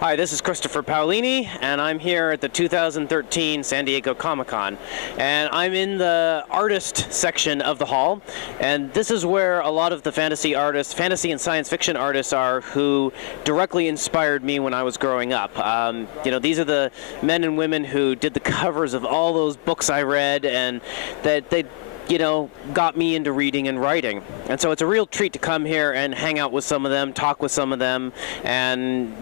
Hi, this is Christopher Paolini, and I'm here at the 2013 San Diego Comic-Con. And I'm in the artist section of the hall, and this is where a lot of the fantasy and science fiction artists are who directly inspired me when I was growing up. These are the men and women who did the covers of all those books I read, and that they got me into reading and writing. And so it's a real treat to come here and hang out with some of them, talk with some of them, and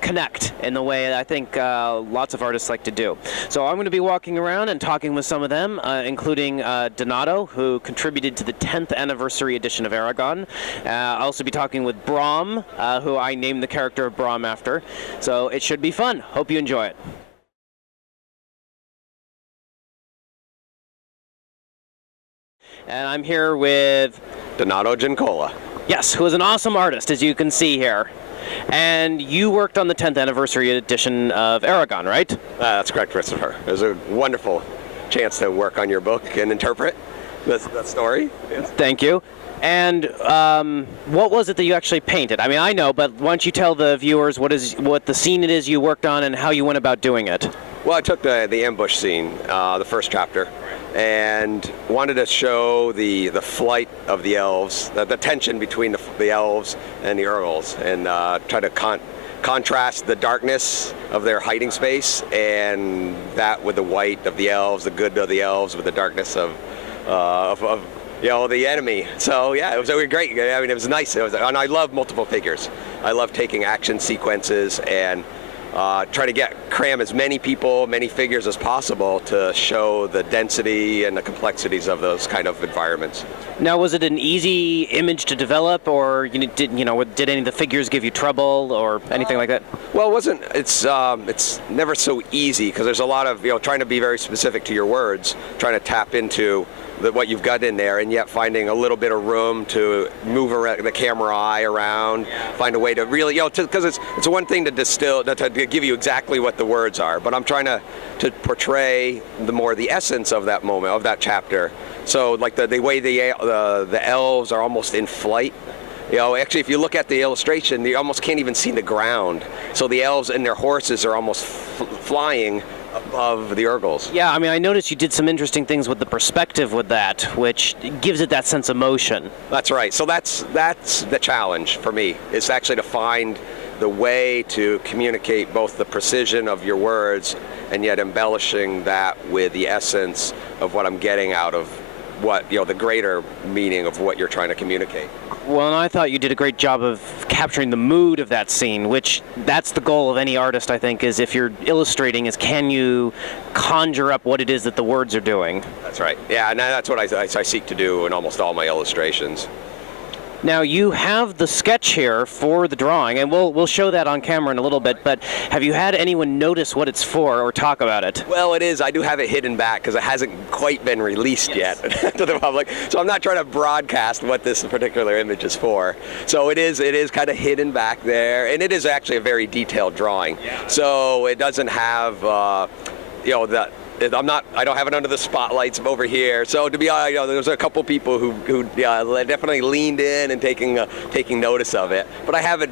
connect in the way I think lots of artists like to do. So I'm going to be walking around and talking with some of them, including Donato, who contributed to the 10th anniversary edition of Aragon. I'll also be talking with Brom, who I named the character of Brom after. So it should be fun. Hope you enjoy it. And I'm here with Donato Giancola. Yes, who is an awesome artist, as you can see here. And you worked on the 10th anniversary edition of Aragon, right? That's correct, Christopher. It was a wonderful chance to work on your book and interpret that story. Yes. Thank you. And what was it that you actually painted? I mean, I know, but why don't you tell the viewers what the scene it is you worked on and how you went about doing it? Well, I took the ambush scene, the first chapter, and wanted to show the flight of the elves, the tension between the elves and the Earls, and try to contrast the darkness of their hiding space and that with the white of the elves, the good of the elves with the darkness of the enemy. So yeah, it was great. I mean, it was nice. And I love multiple figures. I love taking action sequences and try to cram as many people, many figures as possible to show the density and the complexities of those kind of environments. Now, was it an easy image to develop, or did any of the figures give you trouble or anything like that? Well, it wasn't. It's never so easy because there's a lot of trying to be very specific to your words, trying to tap into what you've got in there, and yet finding a little bit of room to move the camera eye around, find a way to really, because it's one thing to distill, to give you exactly what the words are, but I'm trying to portray the essence of that moment, of that chapter. So like the way the elves are almost in flight. Actually, if you look at the illustration, you almost can't even see the ground. So the elves and their horses are almost flying above the Urgles. Yeah, I mean, I noticed you did some interesting things with the perspective with that, which gives it that sense of motion. That's right. So that's the challenge for me, is actually to find the way to communicate both the precision of your words and yet embellishing that with the essence of what I'm getting out of the greater meaning of what you're trying to communicate. Well, and I thought you did a great job of capturing the mood of that scene, which that's the goal of any artist, I think, is if you're illustrating, is can you conjure up what it is that the words are doing? That's right. Yeah, and that's what I seek to do in almost all my illustrations. Now, you have the sketch here for the drawing, and we'll show that on camera in a little bit, but have you had anyone notice what it's for or talk about it? Well, it is. I do have it hidden back because it hasn't quite been released yet to the public. So I'm not trying to broadcast what this particular image is for. So it is kind of hidden back there, and it is actually a very detailed drawing. Yeah. So it doesn't have, I don't have it under the spotlights over here. So to be honest, there's a couple people who definitely leaned in and taking notice of it. But I have it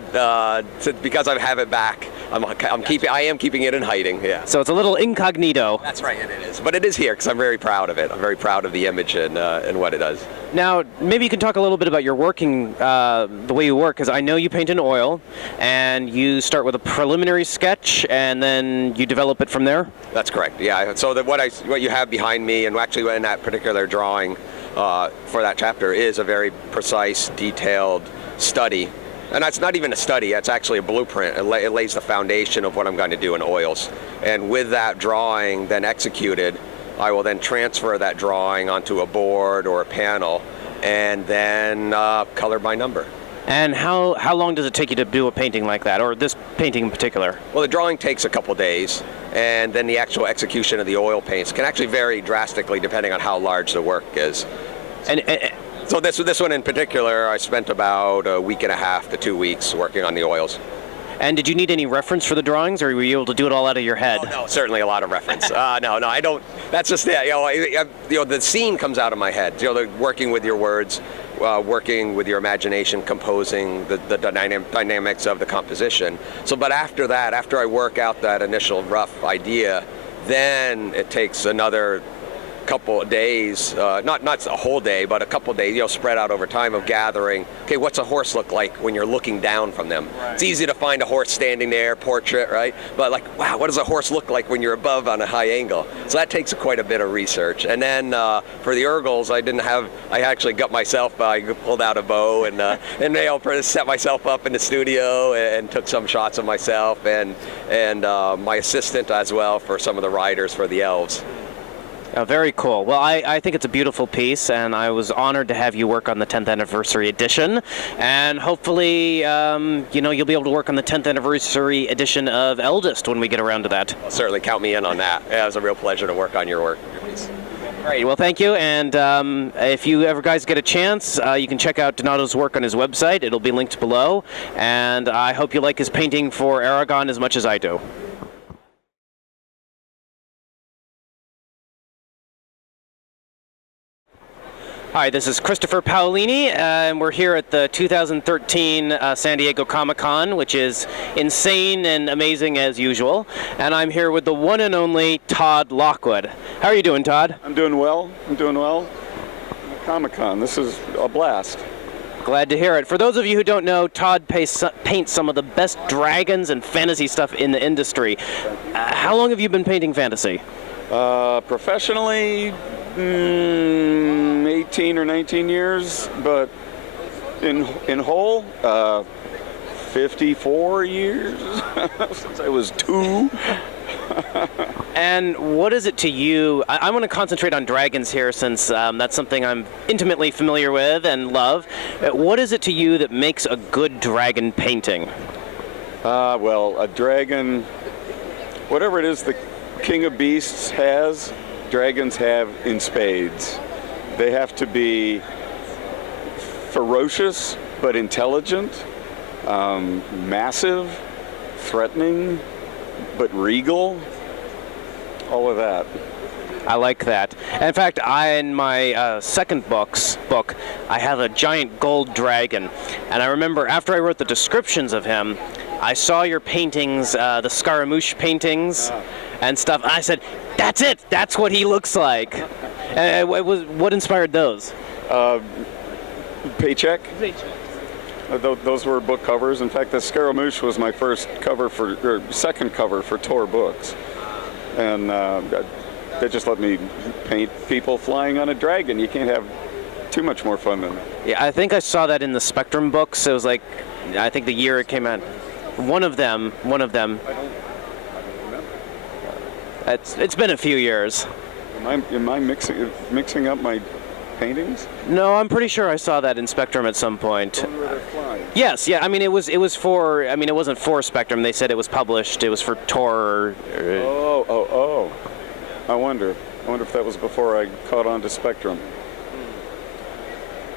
because I have it back. I am keeping it in hiding. Yeah. So it's a little incognito. That's right, and it is. But it is here because I'm very proud of it. I'm very proud of the image and what it does. Now, maybe you can talk a little bit about your working, the way you work, because I know you paint in oil, and you start with a preliminary sketch, and then you develop it from there? That's correct, yeah. So what you have behind me, and actually in that particular drawing for that chapter, is a very precise, detailed study. And that's not even a study, that's actually a blueprint. It lays the foundation of what I'm going to do in oils. And with that drawing then executed, I will then transfer that drawing onto a board or a panel and then color by number. And how long does it take you to do a painting like that, or this painting in particular? Well, the drawing takes a couple days, and then the actual execution of the oil paints can actually vary drastically depending on how large the work is. So this one in particular, I spent about a week and a half to 2 weeks working on the oils. And did you need any reference for the drawings, or were you able to do it all out of your head? Oh, no, certainly a lot of reference. No, I don't. That's just it. The scene comes out of my head. Working with your words, working with your imagination, composing the dynamics of the composition. So, but after that, after I work out that initial rough idea, then it takes another couple of days, not a whole day, but a couple of days, spread out over time of gathering, okay, what's a horse look like when you're looking down from them? Right. It's easy to find a horse standing there, portrait, right? But like, wow, what does a horse look like when you're above on a high angle? So that takes quite a bit of research. And then for the Urgles, I actually got myself, I pulled out a bow and set myself up in the studio and took some shots of myself and my assistant as well for some of the riders for the elves. Very cool. Well, I think it's a beautiful piece, and I was honored to have you work on the 10th anniversary edition. And hopefully, you'll be able to work on the 10th anniversary edition of Eldest when we get around to that. Well, certainly count me in on that. Yeah, it was a real pleasure to work on your work. Great. Well, thank you. And if you ever guys get a chance, you can check out Donato's work on his website. It'll be linked below. And I hope you like his painting for Aragon as much as I do. Hi, this is Christopher Paolini, and we're here at the 2013 San Diego Comic-Con, which is insane and amazing as usual. And I'm here with the one and only Todd Lockwood. How are you doing, Todd? I'm doing well. Comic-Con, this is a blast. Glad to hear it. For those of you who don't know, Todd paints some of the best dragons and fantasy stuff in the industry. How long have you been painting fantasy? Professionally, 18 or 19 years, but in whole, 54 years since I was 2. And what is it to you? I want to concentrate on dragons here since that's something I'm intimately familiar with and love. What is it to you that makes a good dragon painting? Well, a dragon, whatever it is the King of Beasts has, dragons have in spades. They have to be ferocious but intelligent, massive, threatening, but regal, all of that. I like that. In fact, in my second book, I have a giant gold dragon. And I remember after I wrote the descriptions of him, I saw your paintings, the Scaramouche paintings and stuff. And I said, that's it. That's what he looks like. What inspired those? Paycheck. Those were book covers. In fact, the Scaramouche was my second cover for Tor books. And they just let me paint people flying on a dragon. You can't have too much more fun than that. Yeah, I think I saw that in the Spectrum books. It was like, I think the year it came out. One of them. I don't remember. It's been a few years. Am I mixing up my paintings? No, I'm pretty sure I saw that in Spectrum at some point. The one where they're flying. Yes, yeah. I mean, it was for. I mean, it wasn't for Spectrum. They said it was published. It was for Tor. Oh. I wonder if that was before I caught on to Spectrum.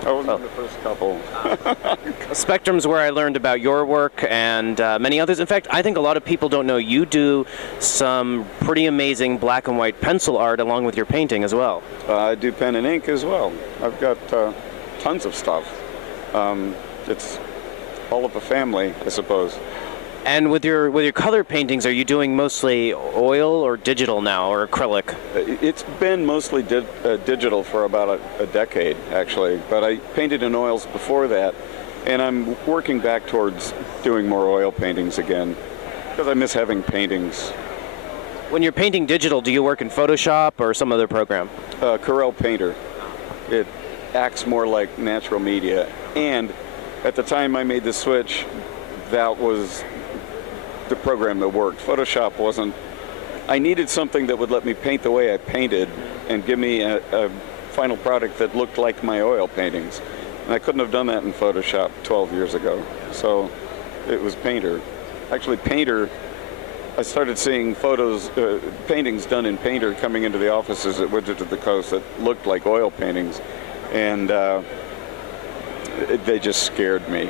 I wasn't in the first couple. Spectrum's where I learned about your work and many others. In fact, I think a lot of people don't know you do some pretty amazing black and white pencil art along with your painting as well. I do pen and ink as well. I've got tons of stuff. It's all of a family, I suppose. And with your color paintings, are you doing mostly oil or digital now, or acrylic? It's been mostly digital for about a decade, actually. But I painted in oils before that, and I'm working back towards doing more oil paintings again, because I miss having paintings. When you're painting digital, do you work in Photoshop or some other program? Corel Painter. It acts more like natural media. And at the time I made the switch, that was the program that worked. Photoshop wasn't. I needed something that would let me paint the way I painted and give me a final product that looked like my oil paintings. And I couldn't have done that in Photoshop 12 years ago. So it was Painter. Actually, Painter, I started seeing paintings done in Painter coming into the offices at Widget of the Coast that looked like oil paintings. And they just scared me.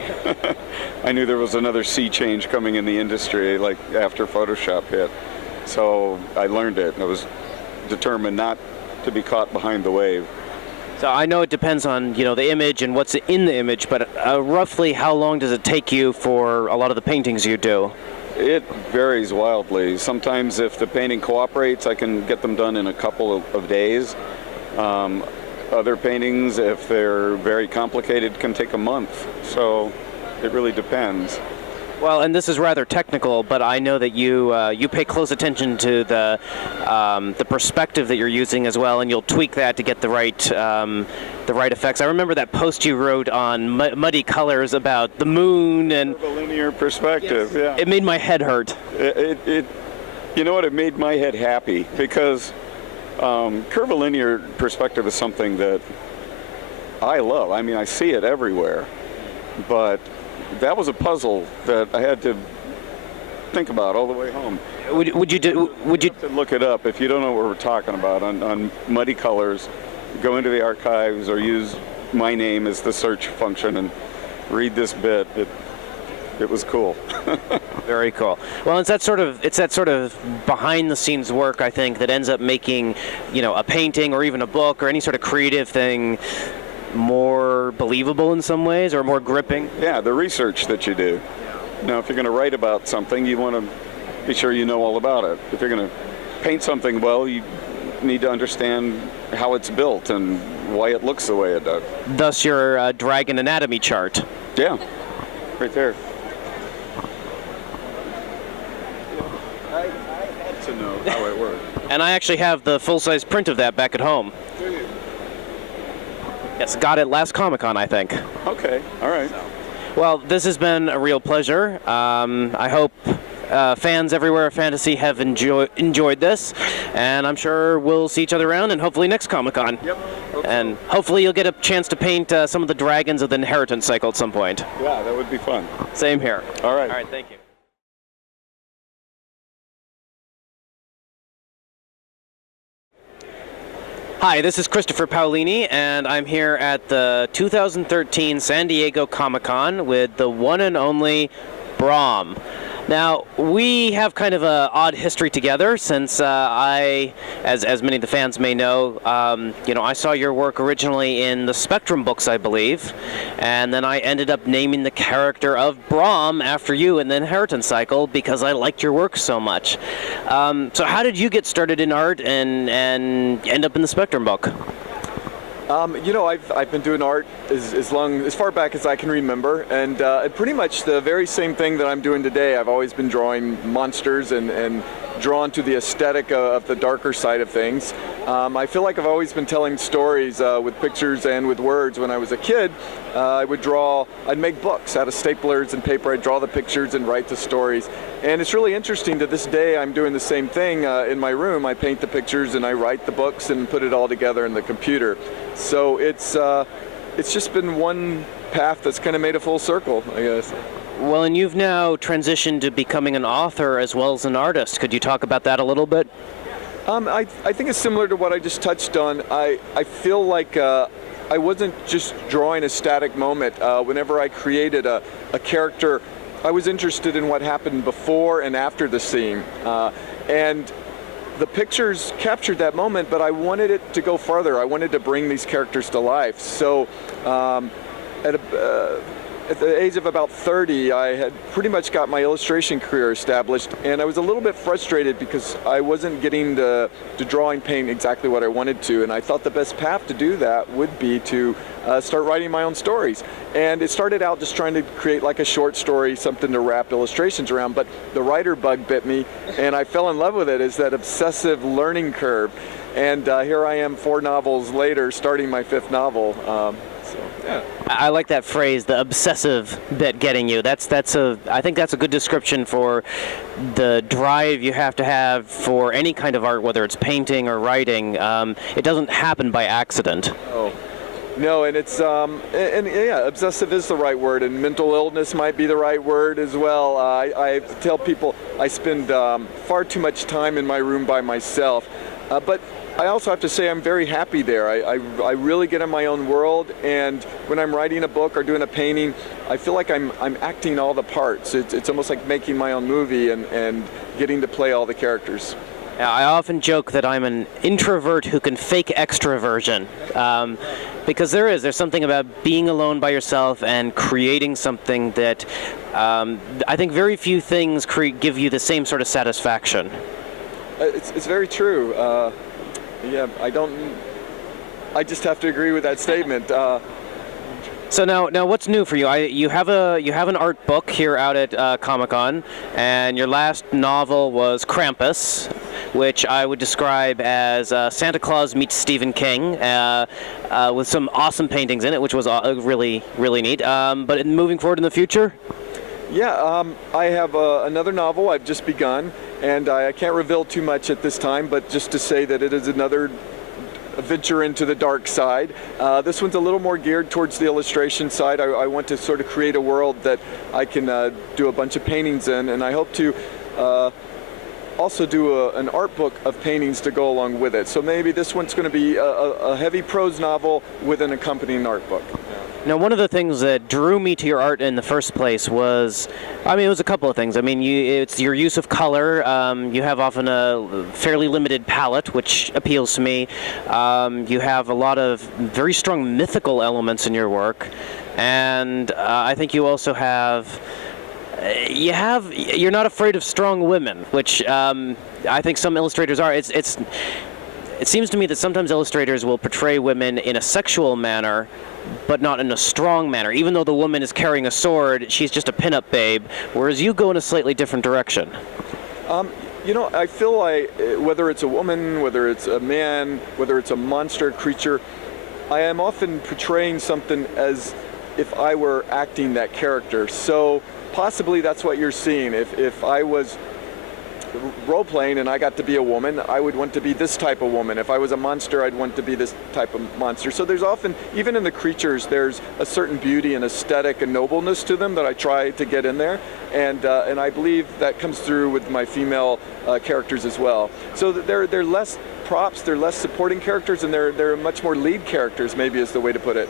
I knew there was another sea change coming in the industry, like after Photoshop hit. So I learned it. I was determined not to be caught behind the wave. So I know it depends on, the image and what's in the image, but roughly how long does it take you for a lot of the paintings you do? It varies wildly. Sometimes if the painting cooperates, I can get them done in a couple of days. Other paintings, if they're very complicated, can take a month. So it really depends. Well, and this is rather technical, but I know that you pay close attention to the perspective that you're using as well, and you'll tweak that to get the right effects. I remember that post you wrote on muddy colors about the moon and the linear perspective. Yes. Yeah, it made my head hurt. You know what? It made my head happy because curvilinear perspective is something that I love. I mean, I see it everywhere, but that was a puzzle that I had to think about all the way home. Would you have to look it up if you don't know what we're talking about on muddy colors? Go into the archives or use my name as the search function and read this bit. It was cool. Very cool. Well, it's that sort of behind the scenes work, I think, that ends up making, a painting or even a book or any sort of creative thing more believable in some ways, or more gripping. Yeah, the research that you do. Now, if you're going to write about something, you want to be sure you know all about it. If you're going to paint something well, you need to understand how it's built and why it looks the way it does. Thus your dragon anatomy chart. Yeah, right there. I had to know how it worked. And I actually have the full-size print of that back at home. Do you? Yes, got it last Comic-Con, I think. Okay, all right. Well, this has been a real pleasure. I hope fans everywhere of fantasy have enjoyed this, and I'm sure we'll see each other around, and hopefully next Comic-Con. Yep. And hopefully you'll get a chance to paint some of the dragons of the Inheritance cycle at some point. Yeah, that would be fun. Same here. All right. All right, thank you. Hi, this is Christopher Paolini, and I'm here at the 2013 San Diego Comic-Con with the one and only Brom. Now, we have kind of an odd history together since as many of the fans may know, I saw your work originally in the Spectrum books, I believe, and then I ended up naming the character of Brom after you in the Inheritance cycle because I liked your work so much. So how did you get started in art and end up in the Spectrum book? I've been doing art as far back as I can remember, and pretty much the very same thing that I'm doing today. I've always been drawing monsters and drawn to the aesthetic of the darker side of things. I feel like I've always been telling stories with pictures and with words. When I was a kid, I'd make books out of staplers and paper. I'd draw the pictures and write the stories. And it's really interesting to this day I'm doing the same thing in my room. I paint the pictures and I write the books and put it all together in the computer. So it's just been one path that's kind of made a full circle, I guess. Well, and you've now transitioned to becoming an author as well as an artist. Could you talk about that a little bit? I think it's similar to what I just touched on. I feel like I wasn't just drawing a static moment. Whenever I created a character, I was interested in what happened before and after the scene. And the pictures captured that moment, but I wanted it to go farther. I wanted to bring these characters to life. So at the age of about 30, I had pretty much got my illustration career established, and I was a little bit frustrated because I wasn't getting to draw and paint exactly what I wanted to, and I thought the best path to do that would be to start writing my own stories. And it started out just trying to create like a short story, something to wrap illustrations around, but the writer bug bit me, and I fell in love with it. Is that obsessive learning curve. And here I am 4 novels later, starting my 5th novel. Yeah. I like that phrase, the obsessive bit getting you. I think that's a good description for the drive you have to have for any kind of art, whether it's painting or writing. It doesn't happen by accident. Oh. No, and it's yeah, obsessive is the right word, and mental illness might be the right word as well. I tell people I spend far too much time in my room by myself, but I also have to say I'm very happy there. I really get in my own world, and when I'm writing a book or doing a painting, I feel like I'm acting all the parts. It's almost like making my own movie and getting to play all the characters. I often joke that I'm an introvert who can fake extroversion, because there's something about being alone by yourself and creating something that I think very few things give you the same sort of satisfaction. It's very true. Yeah, I just have to agree with that statement. So now, what's new for you? You have an art book here out at Comic-Con, and your last novel was Krampus, which I would describe as Santa Claus meets Stephen King, with some awesome paintings in it, which was really neat. But moving forward in the future. Yeah, I have another novel I've just begun, and I can't reveal too much at this time, but just to say that it is another venture into the dark side. This one's a little more geared towards the illustration side. I want to sort of create a world that I can do a bunch of paintings in, and I hope to also do an art book of paintings to go along with it. So maybe this one's going to be a heavy prose novel with an accompanying art book. Now, one of the things that drew me to your art in the first place was, it was a couple of things. It's your use of color. You have often a fairly limited palette, which appeals to me. You have a lot of very strong mythical elements in your work, and I think you also you're not afraid of strong women, which I think some illustrators are. It seems to me that sometimes illustrators will portray women in a sexual manner, but not in a strong manner. Even though the woman is carrying a sword, she's just a pinup babe, whereas you go in a slightly different direction. I feel like whether it's a woman, whether it's a man, whether it's a monster creature, I am often portraying something as if I were acting that character. So possibly that's what you're seeing. If I was role-playing and I got to be a woman, I would want to be this type of woman. If I was a monster, I'd want to be this type of monster. So there's often, even in the creatures, there's a certain beauty and aesthetic and nobleness to them that I try to get in there, and I believe that comes through with my female characters as well. So they're less props, they're less supporting characters, and they're much more lead characters, maybe is the way to put it.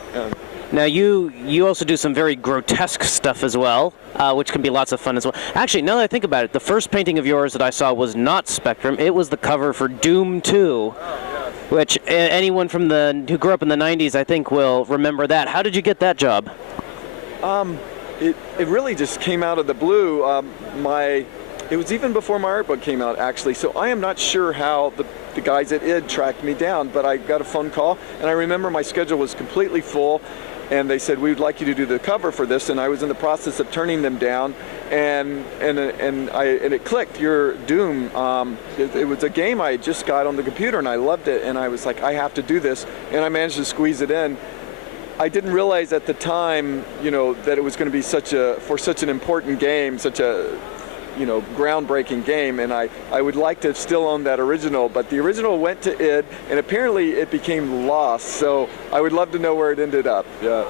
Now, you also do some very grotesque stuff as well, which can be lots of fun as well. Actually, now that I think about it, the first painting of yours that I saw was not Spectrum. It was the cover for Doom 2, which anyone who grew up in the 90s, I think, will remember that. How did you get that job? It really just came out of the blue. It was even before my art book came out, actually, so I am not sure how the guys at ID tracked me down, but I got a phone call, and I remember my schedule was completely full, and they said, we would like you to do the cover for this, and I was in the process of turning them down, and it clicked. Your Doom, it was a game I just got on the computer, and I loved it, and I was like, I have to do this, and I managed to squeeze it in. I didn't realize at the time, that it was going to be for such an important game, such a groundbreaking game, and I would like to still own that original, but the original went to ID, and apparently it became lost, so I would love to know where it ended up. Yeah.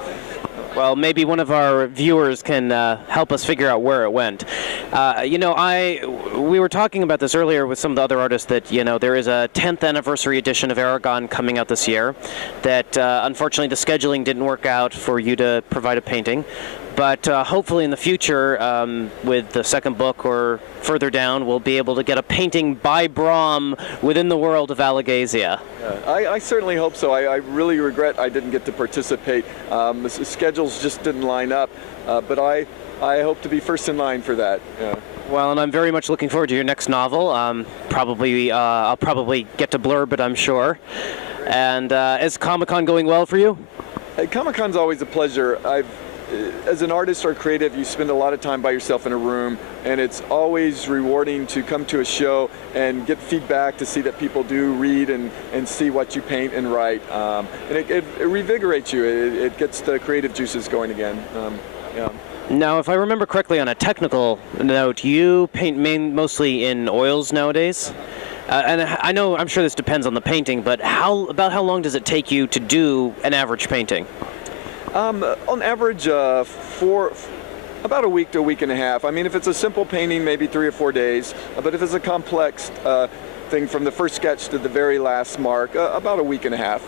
Well, maybe one of our viewers can help us figure out where it went. We were talking about this earlier with some of the other artists that, there is a 10th anniversary edition of Aragon coming out this year that unfortunately the scheduling didn't work out for you to provide a painting. But hopefully in the future, with the second book or further down, we'll be able to get a painting by Brom within the world of Alagasia. I certainly hope so. I really regret I didn't get to participate. The schedules just didn't line up, but I hope to be first in line for that. Yeah. Well, and I'm very much looking forward to your next novel. I'll probably get to blurb it, I'm sure. And is Comic-Con going well for you? Comic-Con's always a pleasure. As an artist or creative, you spend a lot of time by yourself in a room, and it's always rewarding to come to a show and get feedback, to see that people do read and see what you paint and write. And it revigorates you. It gets the creative juices going again. Yeah. Now, if I remember correctly, on a technical note, you paint mostly in oils nowadays? And I'm sure this depends on the painting, but about how long does it take you to do an average painting? On average, for about a week to a week and a half. I mean, if it's a simple painting, maybe 3 or 4 days. But if it's a complex thing from the first sketch to the very last mark, about a week and a half.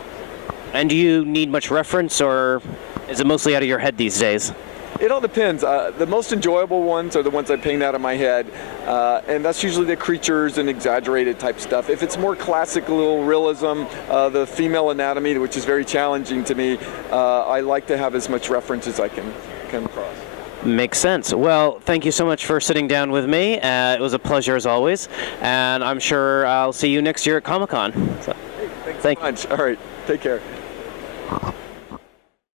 And do you need much reference, or is it mostly out of your head these days? It all depends. The most enjoyable ones are the ones I paint out of my head, and that's usually the creatures and exaggerated type stuff. If it's more classical realism, the female anatomy, which is very challenging to me, I like to have as much reference as I can come across. Makes sense. Well, thank you so much for sitting down with me. It was a pleasure as always, and I'm sure I'll see you next year at Comic-Con. So, Thanks so much. All right, take care.